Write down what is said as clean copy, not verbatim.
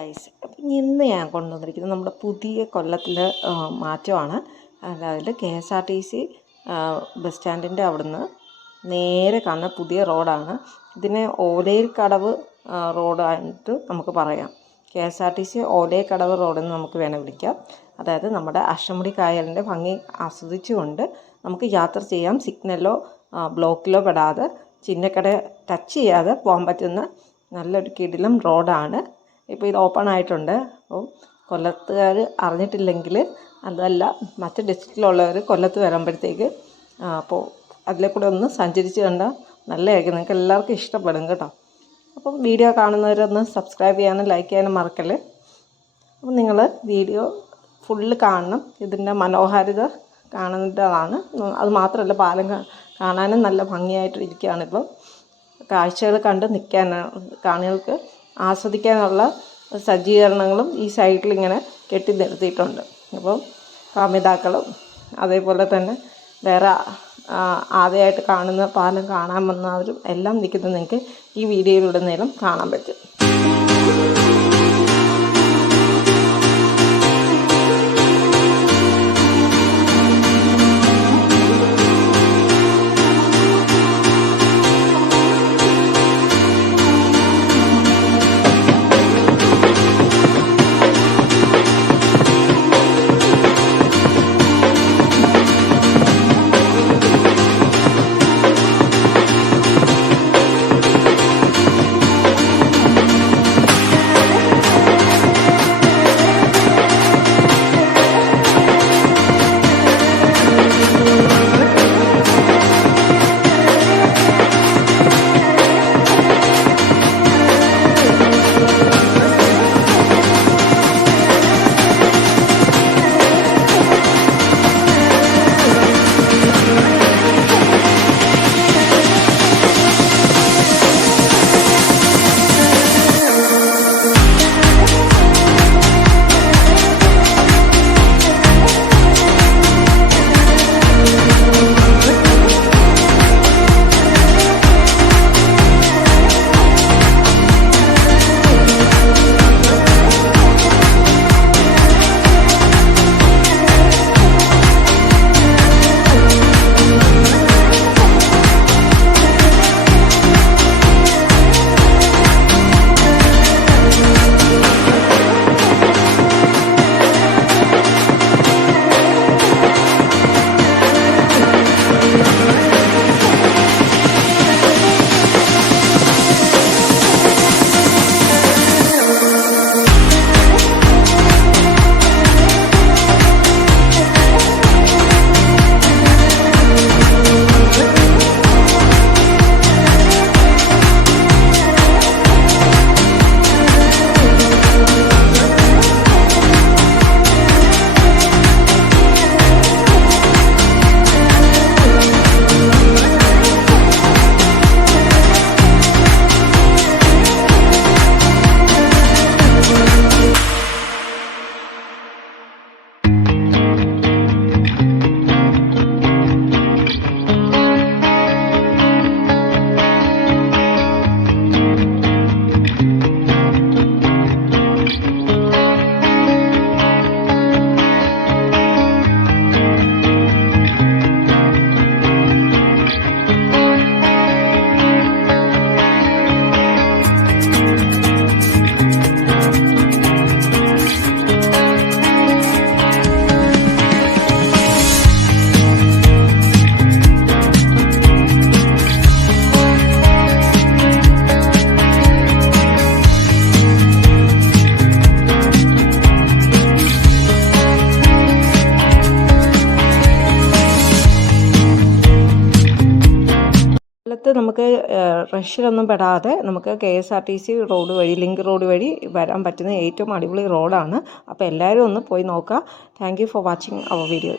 Guys, അപ്പം ഇന്ന് ഞാൻ കൊണ്ടുവന്നിരിക്കുന്നത് നമ്മുടെ പുതിയ കൊല്ലത്തിലെ മാറ്റമാണ്. അതായത് KSRTC ബസ് സ്റ്റാൻഡിൻ്റെ അവിടുന്ന് നേരെ കാണുന്ന പുതിയ റോഡാണ്. ഇതിനെ ഓലയിൽക്കടവ് റോഡായിട്ട് നമുക്ക് പറയാം. KSRTC ഓലയിൽക്കടവ് റോഡെന്ന് നമുക്ക് വേണം വിളിക്കാം. അതായത് നമ്മുടെ അഷ്ടമുടി കായലിൻ്റെ ഭംഗി ആസ്വദിച്ചുകൊണ്ട് നമുക്ക് യാത്ര ചെയ്യാം. സിഗ്നലോ ബ്ലോക്കിലോ പെടാതെ ചിന്നക്കട ടച്ച് ചെയ്യാതെ പോകാൻ പറ്റുന്ന നല്ലൊരു കിടിലം റോഡാണ്. ഇപ്പോൾ ഇത് ഓപ്പൺ ആയിട്ടുണ്ട്. അപ്പോൾ കൊല്ലത്തുകാർ അറിഞ്ഞിട്ടില്ലെങ്കിൽ, അതല്ല മറ്റ് ഡിസ്ട്രിക്റ്റിലുള്ളവർ കൊല്ലത്ത് വരുമ്പോഴത്തേക്ക് അപ്പോൾ അതിലെ കൂടെ ഒന്ന് സഞ്ചരിച്ച് കണ്ടാൽ നല്ലതായിരിക്കും. നിങ്ങൾക്ക് എല്ലാവർക്കും ഇഷ്ടപ്പെടും കേട്ടോ. അപ്പം വീഡിയോ കാണുന്നവരൊന്ന് സബ്സ്ക്രൈബ് ചെയ്യാനും ലൈക്ക് ചെയ്യാനും മറക്കല്ലേ. അപ്പം നിങ്ങൾ വീഡിയോ ഫുള്ള് കാണണം. ഇതിൻ്റെ മനോഹാരിത കാണേണ്ടതാണ്. അത് മാത്രമല്ല, പാലം കാണാനും നല്ല ഭംഗിയായിട്ട് ഇരിക്കുകയാണിപ്പോൾ. കാഴ്ചകൾ കണ്ട് കാണികൾക്ക് ആസ്വദിക്കാനുള്ള സജ്ജീകരണങ്ങളും ഈ സൈഡിൽ ഇങ്ങനെ കെട്ടി നിർത്തിയിട്ടുണ്ട്. അപ്പം കാമിതാക്കളും അതേപോലെ തന്നെ വേറെ ആദ്യമായിട്ട് കാണുന്ന പാലം കാണാൻ വന്നവരും എല്ലാം നിൽക്കുന്നത് നിങ്ങൾക്ക് ഈ വീഡിയോയിലുടനീളം കാണാൻ പറ്റും. നമുക്ക് റഷിലൊന്നും പെടാതെ നമുക്ക് KSRTC റോഡ് വഴി, ലിങ്ക് റോഡ് വഴി വരാൻ പറ്റുന്ന ഏറ്റവും അടിപൊളി റോഡാണ്. അപ്പോൾ എല്ലാവരും ഒന്ന് പോയി നോക്കുക. Thank you for watching our video.